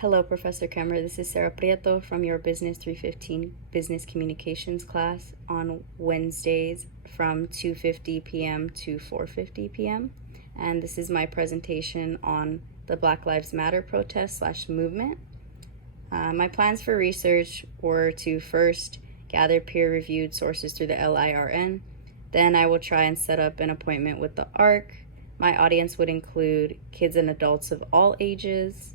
Hello, Professor Kemmer. This is Sarah Prieto from your Business 315 Business Communications class on Wednesdays from 2:50 p.m. to 4:50 p.m. And this is my presentation on the Black Lives Matter protest/movement. My plans for research were to first gather peer-reviewed sources through the LIRN. Then I will try and set up an appointment with the ARC. My audience would include kids and adults of all ages.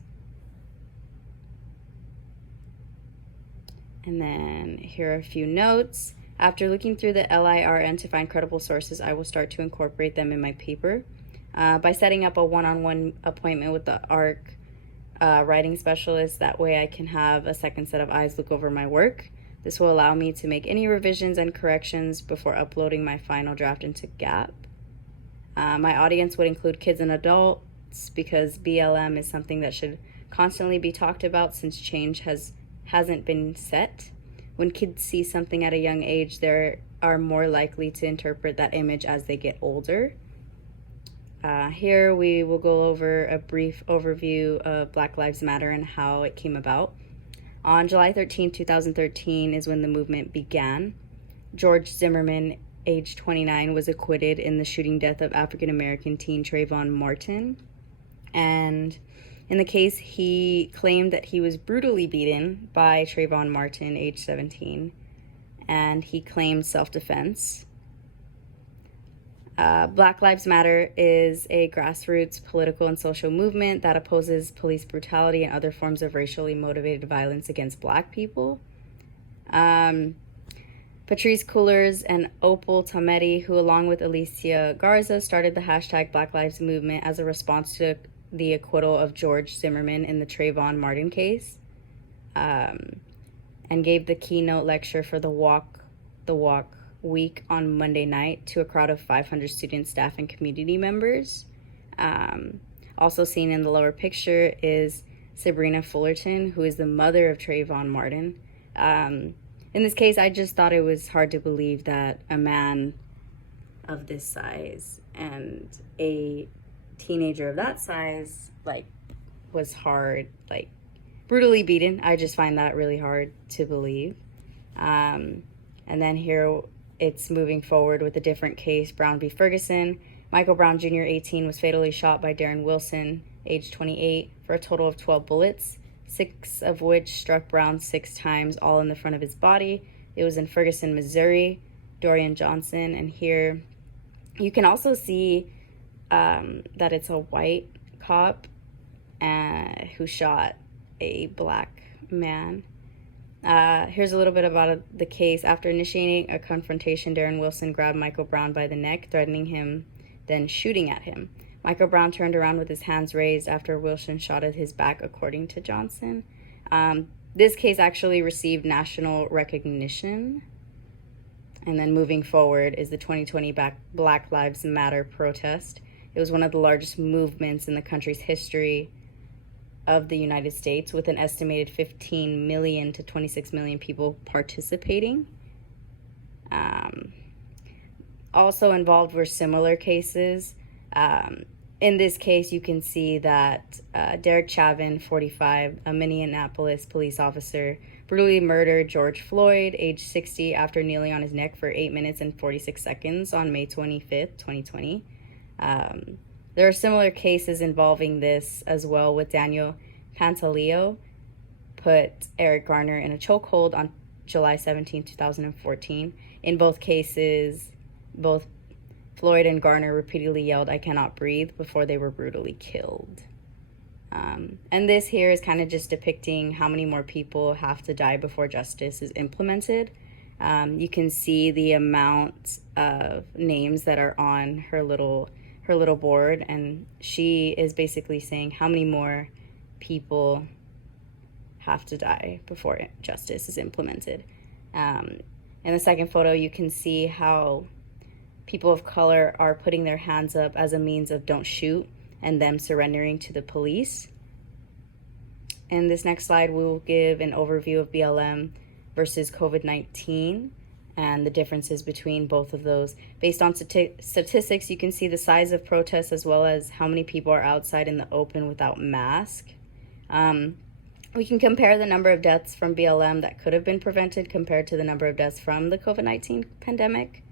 And then here are a few notes. After looking through the LIRN to find credible sources, I will start to incorporate them in my paper. By setting up a one-on-one appointment with the ARC writing specialist, that way I can have a second set of eyes look over my work. This will allow me to make any revisions and corrections before uploading my final draft into GAP. My audience would include kids and adults because BLM is something that should constantly be talked about since change hasn't been set. When kids see something at a young age, they are more likely to interpret that image as they get older. Here we will go over a brief overview of Black Lives Matter and how it came about. On July 13, 2013 is when the movement began. George Zimmerman, age 29, was acquitted in the shooting death of African-American teen Trayvon Martin. And in the case, he claimed that he was brutally beaten by Trayvon Martin, age 17, and he claimed self-defense. Black Lives Matter is a grassroots political and social movement that opposes police brutality and other forms of racially motivated violence against Black people. Patrisse Cullors and Opal Tometi, who along with Alicia Garza started the hashtag Black Lives Movement as a response to the acquittal of George Zimmerman in the Trayvon Martin case, and gave the keynote lecture for the Walk Week on Monday night to a crowd of 500 students, staff, and community members. Also seen in the lower picture is Sabrina Fullerton, who is the mother of Trayvon Martin. In this case, I just thought it was hard to believe that a man of this size and a teenager of that size was brutally beaten. I just find that really hard to believe. And then here it's moving forward with a different case, Brown v. Ferguson. Michael Brown Jr., 18, was fatally shot by Darren Wilson, age 28, for a total of 12 bullets, 6 of which struck Brown 6 times, all in the front of his body. It was in Ferguson, Missouri. Dorian Johnson. And here you can also see that it's a white cop who shot a Black man. Here's a little bit about the case. After initiating a confrontation, Darren Wilson grabbed Michael Brown by the neck, threatening him, then shooting at him. Michael Brown turned around with his hands raised after Wilson shot at his back, according to Johnson. This case actually received national recognition. And then moving forward is the 2020 Black Lives Matter protest. It was one of the largest movements in the country's history of the United States, with an estimated 15 million to 26 million people participating. Also involved were similar cases. In this case, you can see that Derek Chauvin, 45, a Minneapolis police officer, brutally murdered George Floyd, age 60, after kneeling on his neck for 8 minutes and 46 seconds on May 25th, 2020. There are similar cases involving this as well, with Daniel Pantaleo put Eric Garner in a chokehold on July 17, 2014. In both cases, both Floyd and Garner repeatedly yelled, "I cannot breathe," before they were brutally killed. And this here is kind of just depicting how many more people have to die before justice is implemented. You can see the amount of names that are on her little board, and she is basically saying how many more people have to die before justice is implemented. In the second photo, you can see how people of color are putting their hands up as a means of don't shoot and them surrendering to the police. In this next slide, we will give an overview of BLM versus COVID-19 and the differences between both of those. Based on statistics, you can see the size of protests as well as how many people are outside in the open without mask. We can compare the number of deaths from BLM that could have been prevented compared to the number of deaths from the COVID-19 pandemic.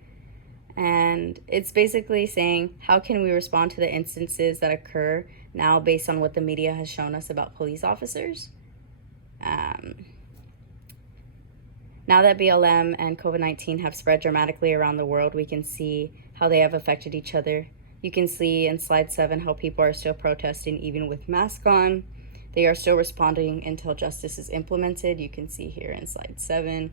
And it's basically saying, how can we respond to the instances that occur now based on what the media has shown us about police officers? Now that BLM and COVID-19 have spread dramatically around the world, we can see how they have affected each other. You can see in slide 7 how people are still protesting even with masks on. They are still responding until justice is implemented. You can see here in slide 7.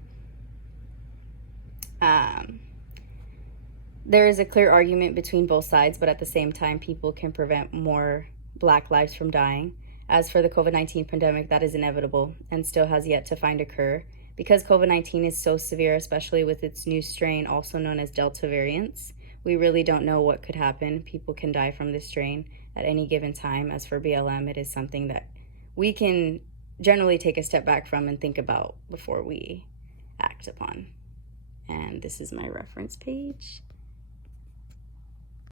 There is a clear argument between both sides, but at the same time, people can prevent more Black lives from dying. As for the COVID-19 pandemic, that is inevitable and still has yet to find a cure. Because COVID-19 is so severe, especially with its new strain, also known as Delta variants, we really don't know what could happen. People can die from this strain at any given time. As for BLM, it is something that we can generally take a step back from and think about before we act upon. And this is my reference page.